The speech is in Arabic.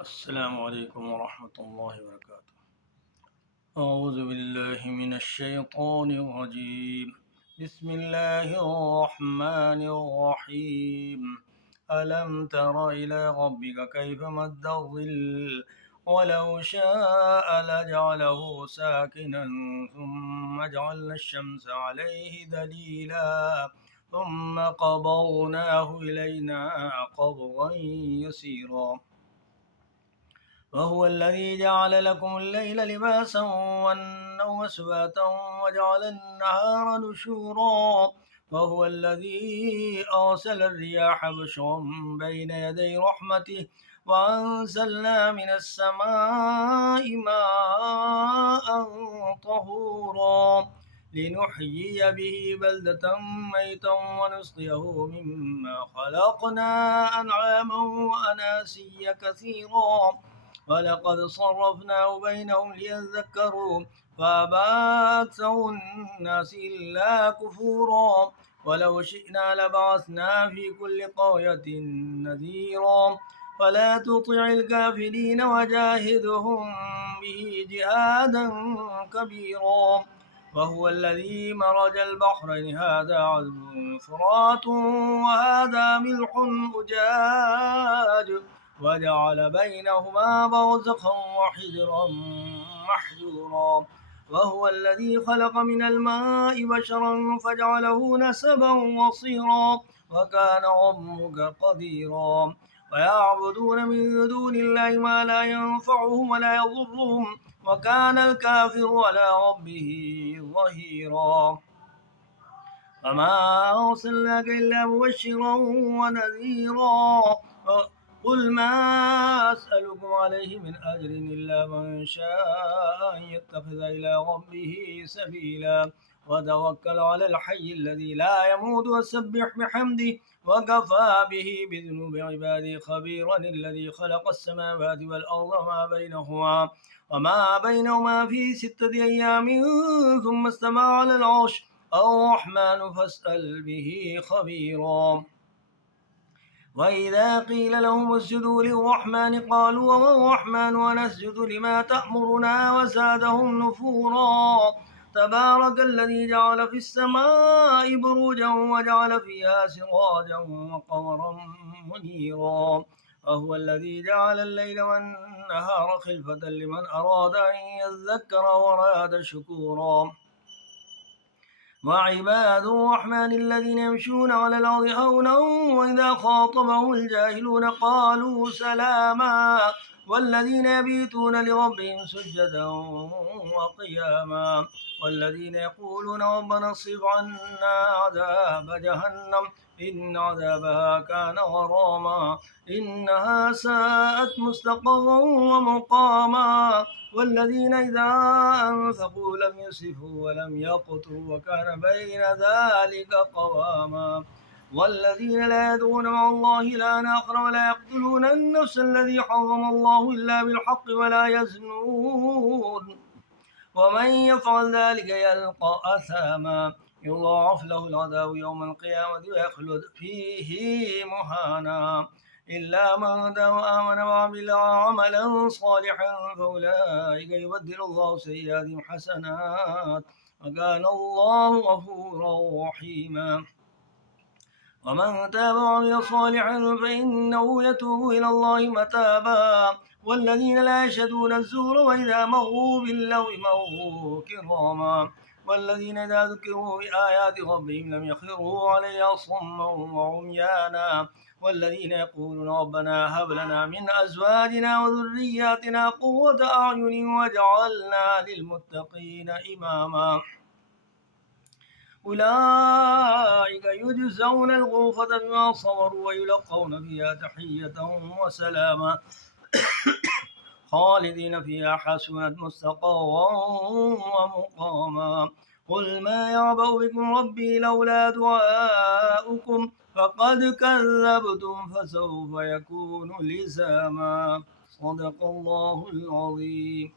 السلام عليكم ورحمة الله وبركاته. أعوذ بالله من الشيطان الرجيم. بسم الله الرحمن الرحيم. ألم تر إلى ربك كيف مد الظل ولو شاء لجعله ساكنا ثم جعلنا الشمس عليه دليلا ثم قبضناه إلينا قبضا يسيرا وهو الذي جعل لكم الليل لباسا والنوم سباتا وجعل النهار نشورا وهو الذي أرسل الرياح بشرا بين يدي رحمته وأنزلنا من السماء ماء طهورا لنحيي به بلدة ميتا ونسقيه مما خلقنا أنعاما وأناسيا كثيرا ولقد صرفناه بينهم ليذكروا فأبى أكثر الناس إلا كفورا ولو شئنا لبعثنا في كل قرية نذيرا فلا تطع الكافرين وجاهدهم به جهادا كبيرا وهو الذي مرج البحرين هذا عذب فرات وهذا ملح أجاج وجعل بينهما برزخا وحجرا محجورا وهو الذي خلق من الماء بشرا فجعله نسبا وصيرا وكان ربك قديرا ويعبدون من دون الله ما لا ينفعهم ولا يضرهم وكان الكافر على ربه ظهيرا وما أرسلناك إلا مبشرا ونذيرا قل ما أسألكم عليه من أجر إلا من شاء أن يتخذ إلى ربه سبيلا وتوكل على الحي الذي لا يموت وسبح بحمده وكفى به بذنوب عباده خبيرا الذي خلق السماوات والأرض وما بينهما في 6 أيام ثم استوى على العرش الرحمن فاسأل به خبيرا وإذا قيل لهم اسجدوا للرحمن قالوا وما الرحمن ونسجد لما تأمرنا وزادهم نفورا تبارك الذي جعل في السماء بروجا وجعل فيها سراجا وقمرا منيرا وهو الذي جعل الليل والنهار خلفة لمن أراد أن يذكر وراد شكورا وعباد الرحمن الذين يمشون على الأرض هونا وإذا خاطبهم الجاهلون قالوا سلاما والذين يبيتون لربهم سجدا وقياما والذين يقولون ربنا اصرف عنا عذاب جهنم إن عذابها كان غراما إنها ساءت مستقرا ومقاما والذين إذا أنفقوا لم يسرفوا ولم يقتروا وكان بين ذلك قواما والذين لا يدعون مع الله إلها آخر ولا يقتلون النفس الذي حرم الله إلا بالحق ولا يزنون ومن يفعل ذلك يلقى أثاما يضاعف له العذاب يوم القيامة ويخلد فيه مهانا إلا من تاب وآمن وعمل عملا صالحا فأولئك يبدل الله سيئاتهم حسنات وكان الله غفورا رحيما ومن تاب وعمل صالحا فإنه يتوب إلى الله متابا والذين لا يشهدون الزور وإذا مروا باللغو مروا كراما والذين إذا ذكروا بآيات ربهم لم يخروا عليها صما وعميانا والذين يقولون ربنا هب لنا من أزواجنا وذرياتنا قرة أعين واجعلنا للمتقين إماما أولئك يجزون الغرفة بما صبروا ويلقون فيها تحية وسلاما خالدين فيها حسنت مستقرا ومقاما قل ما يعبأ بكم ربي لولا دعاؤكم فقد كذبتم فسوف يكون لزاما صدق الله العظيم.